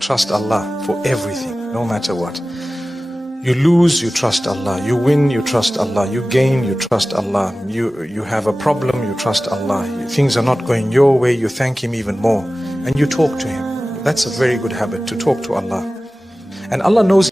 Trust Allah for everything, no matter what. You lose, you trust Allah. You win, you trust Allah. You gain, you trust Allah. You have a problem, you trust Allah. Things are not going your way, you thank Him even more. And you talk to Him. That's a very good habit, to talk to Allah. And Allah knows